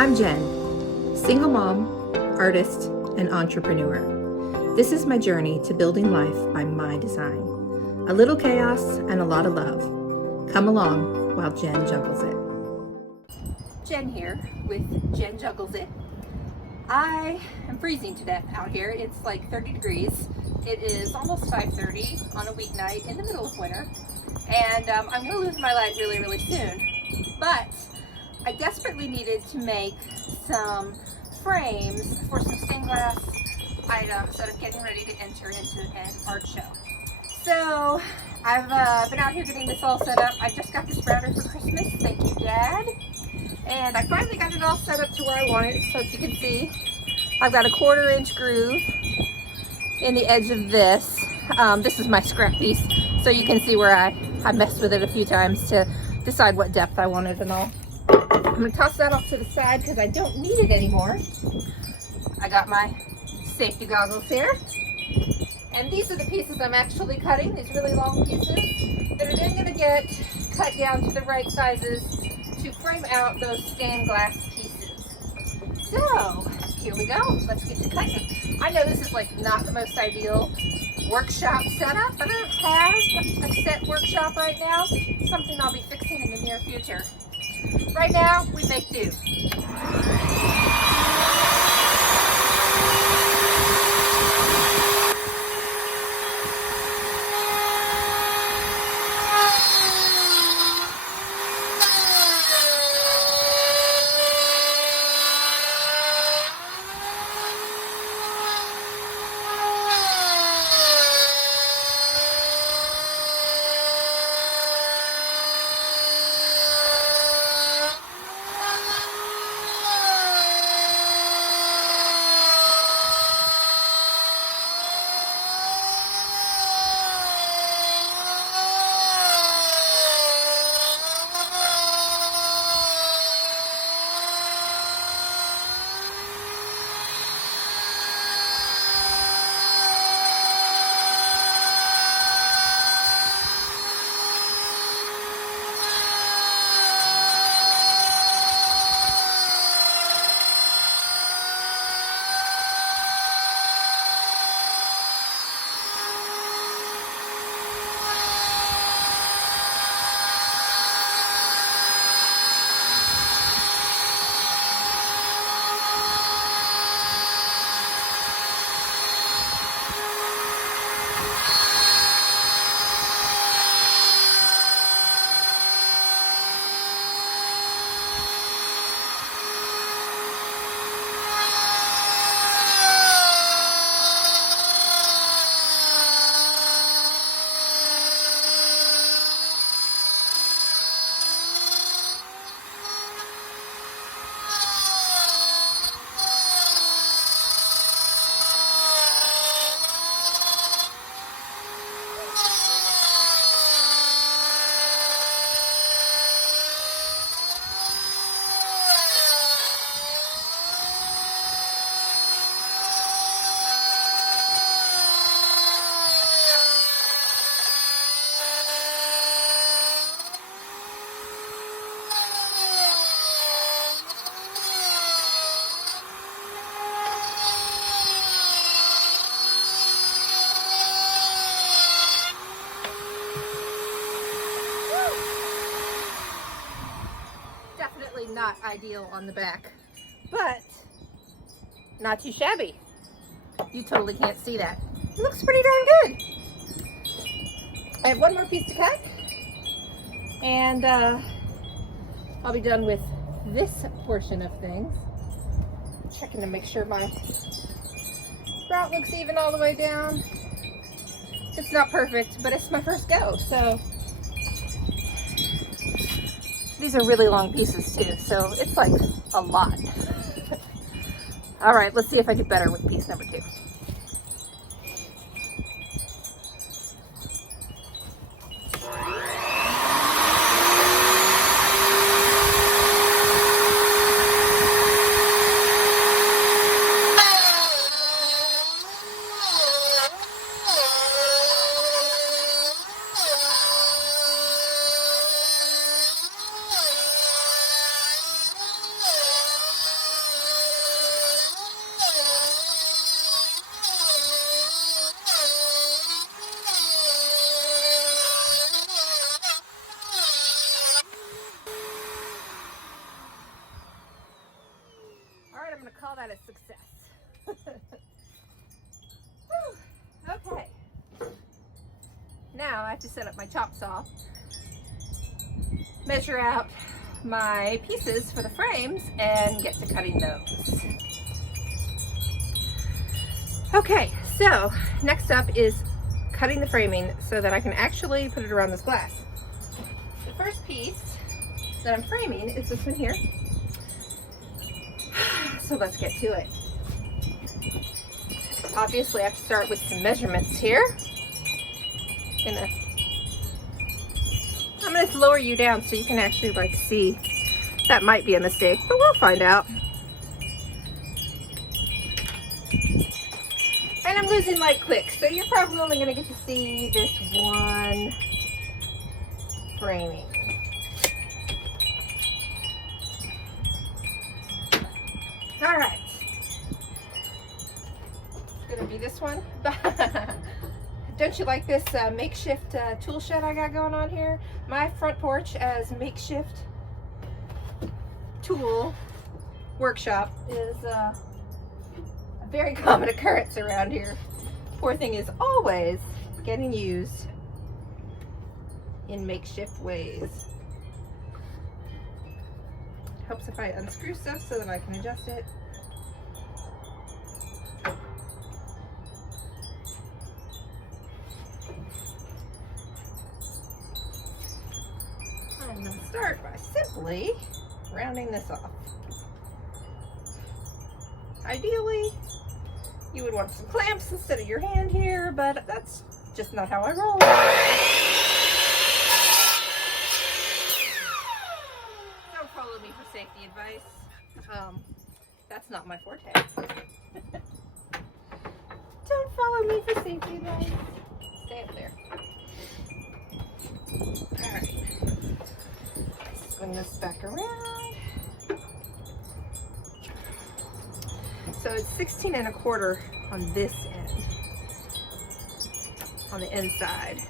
I'm Jen, single mom, artist, and entrepreneur. This is my journey to building life by my design. A little chaos and a lot of love. Come along while Jen juggles it. Jen here with Jen Juggles It. I am freezing to death out here. It's like 30 degrees. It is almost 5:30 on a weeknight in the middle of winter. And I'm going to lose my light really, really soon. But I desperately needed to make some frames for some stained glass items that I'm getting ready to enter into an art show. So I've been out here getting this all set up. I just got this router for Christmas. Thank you, Dad. And I finally got it all set up to where I want it. So if you can see, I've got a 1/4-inch groove in the edge of this. This is my scrap piece. So you can see where I messed with it a few times to decide what depth I wanted and all. I'm going to toss that off to the side because I don't need it anymore. I got my safety goggles here. And these are the pieces I'm actually cutting, these really long pieces that are then going to get cut down to the right sizes to frame out those stained glass pieces. So, here we go. Let's get to cutting. I know this is like not the most ideal workshop setup, but I don't have a set workshop right now. It's something I'll be fixing in the near future. Right now, we make do. Not ideal on the back, but not too shabby. You totally can't see that. It looks pretty darn good. I have one more piece to cut, and I'll be done with this portion of things. Checking to make sure my route looks even all the way down. It's not perfect, but it's my first go, so these are really long pieces too, so it's like a lot. All right, let's see if I do better with piece number 2. I'm going to call that a success. Okay. Now I have to set up my chop saw, measure out my pieces for the frames, and get to cutting those. Okay, so next up is cutting the framing so that I can actually put it around this glass. The first piece that I'm framing is this one here. So let's get to it. Obviously I have to start with some measurements here. I'm gonna lower you down so you can actually like see. That might be a mistake, but we'll find out. And I'm losing light clicks, so you're probably only gonna get to see this one framing. All right. It's gonna be this one. Don't you like this makeshift tool shed I got going on here? My front porch as makeshift tool workshop is a very common occurrence around here. Poor thing is always getting used in makeshift ways. Helps if I unscrew stuff so that I can adjust it. I'm going to start by simply rounding this off. Ideally, you would want some clamps instead of your hand here, but that's just not how I roll. Don't follow me for safety advice. That's not my forte. Don't follow me for safety advice. Stay up there. Alright. Swing this back around. So it's 16 1/4 on this end, on the inside.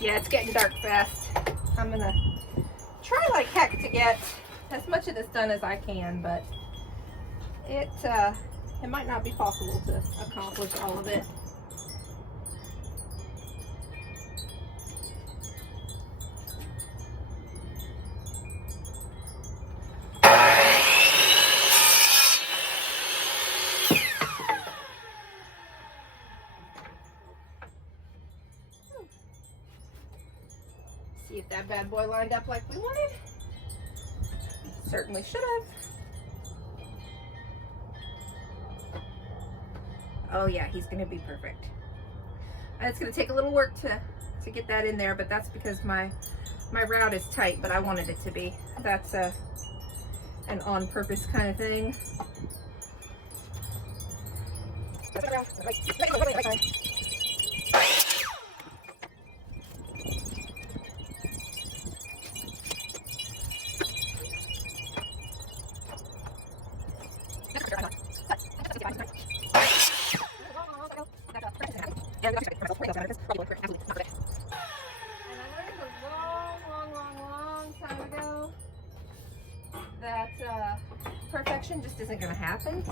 Yeah, it's getting dark fast. I'm gonna try like heck to get as much of this done as I can, but it might not be possible to accomplish all of it. See if that bad boy lined up like we wanted. Certainly should have. Oh yeah, he's gonna be perfect. And it's gonna take a little work to get that in there, but that's because my route is tight, but I wanted it to be. That's an on purpose kind of thing. And I learned a long time ago that perfection just isn't going to happen,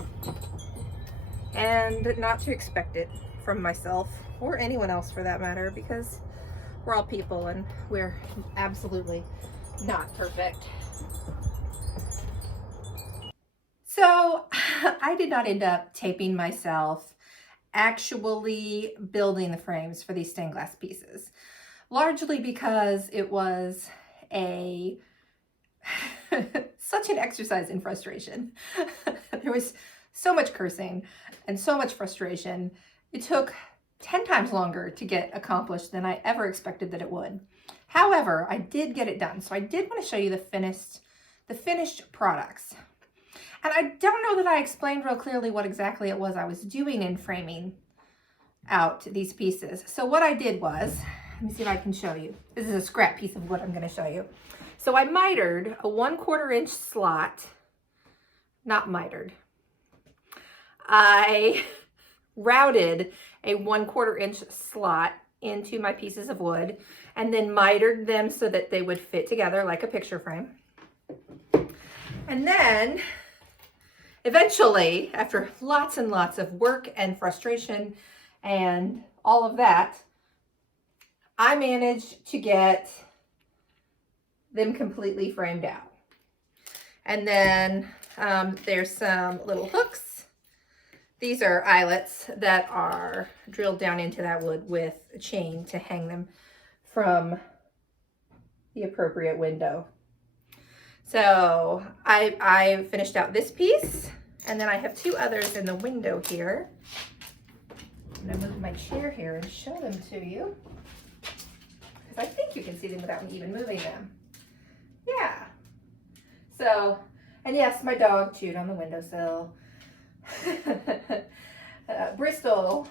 and not to expect it from myself or anyone else for that matter, because we're all people and we're absolutely not perfect. So I did not end up taping myself actually building the frames for these stained glass pieces, largely because it was a such an exercise in frustration. There was so much cursing and so much frustration. It took 10 times longer to get accomplished than I ever expected that it would. However, I did get it done. So I did want to show you the finished products. And I don't know that I explained real clearly what exactly it was I was doing in framing out these pieces. So what I did was, let me see if I can show you. This is a scrap piece of what I'm going to show you. So I mitered a 1/4 inch slot, not mitered. I routed a 1/4 inch slot into my pieces of wood and then mitered them so that they would fit together like a picture frame. And then eventually, after lots and lots of work and frustration and all of that, I managed to get them completely framed out. And then there's some little hooks. These are eyelets that are drilled down into that wood with a chain to hang them from the appropriate window. So I finished out this piece, and then I have 2 others in the window here. I'm gonna move my chair here and show them to you, because I think you can see them without me even moving them. Yeah. So, and yes, my dog chewed on the windowsill. Bristol,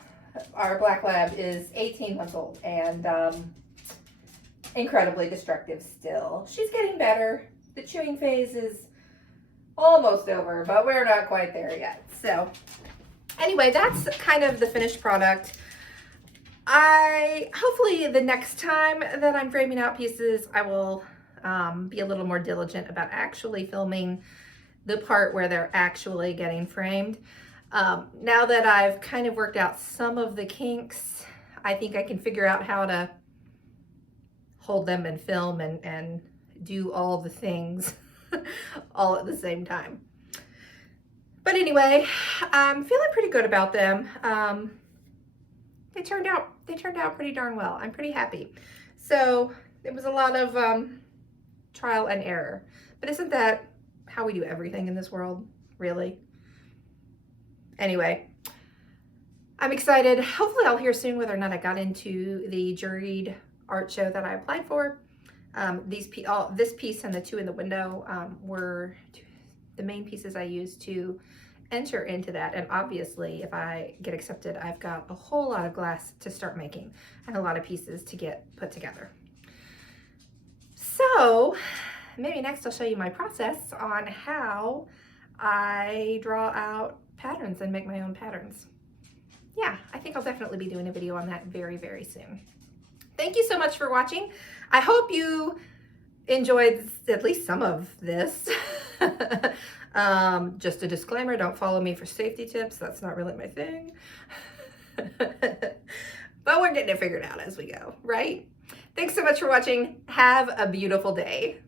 our black lab, is 18 months old and incredibly destructive still. She's getting better. The chewing phase is almost over, but we're not quite there yet. So anyway, that's kind of the finished product. Hopefully the next time that I'm framing out pieces, I will be a little more diligent about actually filming the part where they're actually getting framed. Now that I've kind of worked out some of the kinks, I think I can figure out how to hold them and film and do all the things all at the same time. But anyway, I'm feeling pretty good about them. They turned out pretty darn well. I'm pretty happy. So it was a lot of trial and error. But isn't that how we do everything in this world, really? Anyway, I'm excited. Hopefully I'll hear soon whether or not I got into the juried art show that I applied for. This piece and the 2 in the window were the main pieces I used to enter into that. And obviously, if I get accepted, I've got a whole lot of glass to start making and a lot of pieces to get put together. So maybe next I'll show you my process on how I draw out patterns and make my own patterns. Yeah, I think I'll definitely be doing a video on that very, very soon. Thank you so much for watching. I hope you enjoyed at least some of this. Just a disclaimer, don't follow me for safety tips. That's not really my thing. But we're getting it figured out as we go, right? Thanks so much for watching. Have a beautiful day.